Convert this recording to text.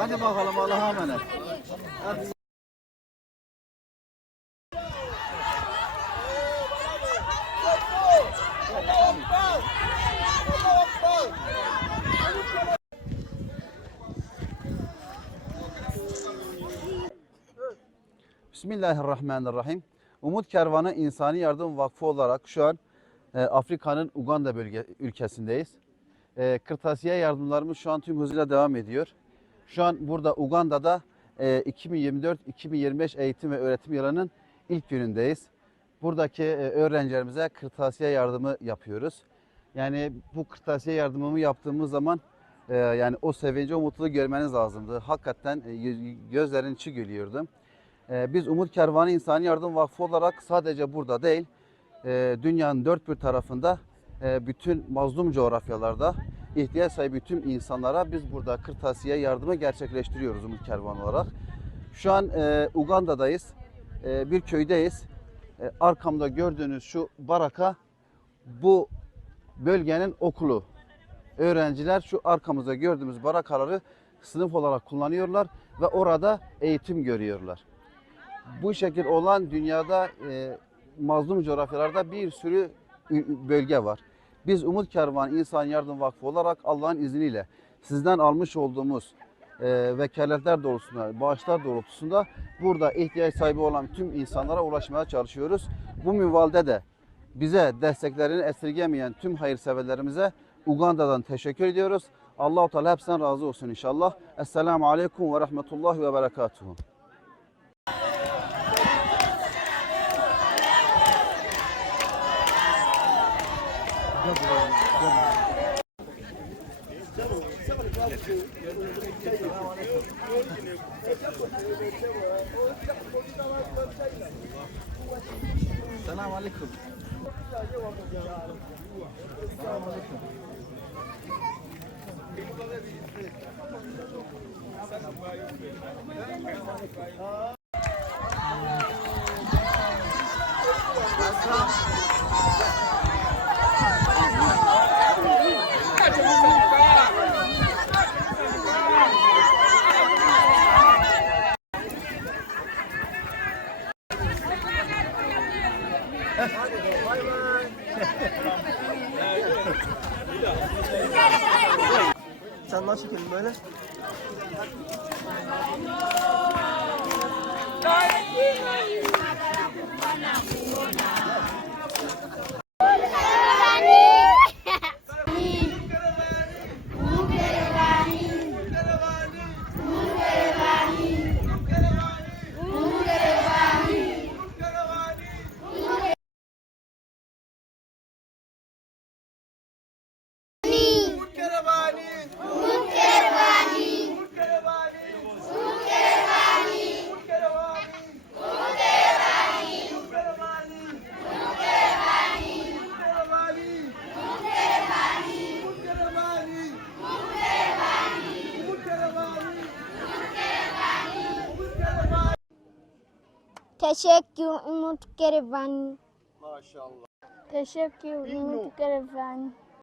Hadi bakalım Allah'a emanet. Hadi. Bismillahirrahmanirrahim. Umut Kervanı İnsani Yardım Vakfı olarak şu an Afrika'nın Uganda ülkesindeyiz. Kırtasiye yardımlarımız şu an tüm hızıyla devam ediyor. Şu an burada Uganda'da 2024-2025 eğitim ve öğretim yılının ilk günündeyiz. Buradaki öğrencilerimize kırtasiye yardımı yapıyoruz. Yani bu kırtasiye yardımımı yaptığımız zaman yani o sevinci, o mutluluğu görmeniz lazımdı. Hakikaten gözlerin içi gülüyordu. Biz Umut Kervanı İnsani Yardım Vakfı olarak sadece burada değil, dünyanın dört bir tarafında bütün mazlum coğrafyalarda ihtiyaç sahibi tüm insanlara biz burada kırtasiye yardımı gerçekleştiriyoruz Umut Kervanı olarak. Şu an Uganda'dayız, bir köydeyiz. Arkamda gördüğünüz şu baraka bu bölgenin okulu. Öğrenciler şu arkamızda gördüğümüz barakaları sınıf olarak kullanıyorlar ve orada eğitim görüyorlar. Bu şekil olan dünyada mazlum coğrafyalarda bir sürü bölge var. Biz Umut Kervanı İnsan Yardım Vakfı olarak Allah'ın izniyle sizden almış olduğumuz vekaletler doğrultusunda, bağışlar doğrultusunda burada ihtiyaç sahibi olan tüm insanlara ulaşmaya çalışıyoruz. Bu minvalde de bize desteklerini esirgemeyen tüm hayırseverlerimize Uganda'dan teşekkür ediyoruz. Allah-u Teala hepsinden razı olsun inşallah. Esselamu Aleyküm ve Rahmetullahi ve Berekatuhu. Selamun Aleyküm. Selamun Aleyküm. Sen nasıl çekelim böyle? Teşekkür Umut Kervanı. Maşallah. Teşekkür Umut Kervanı.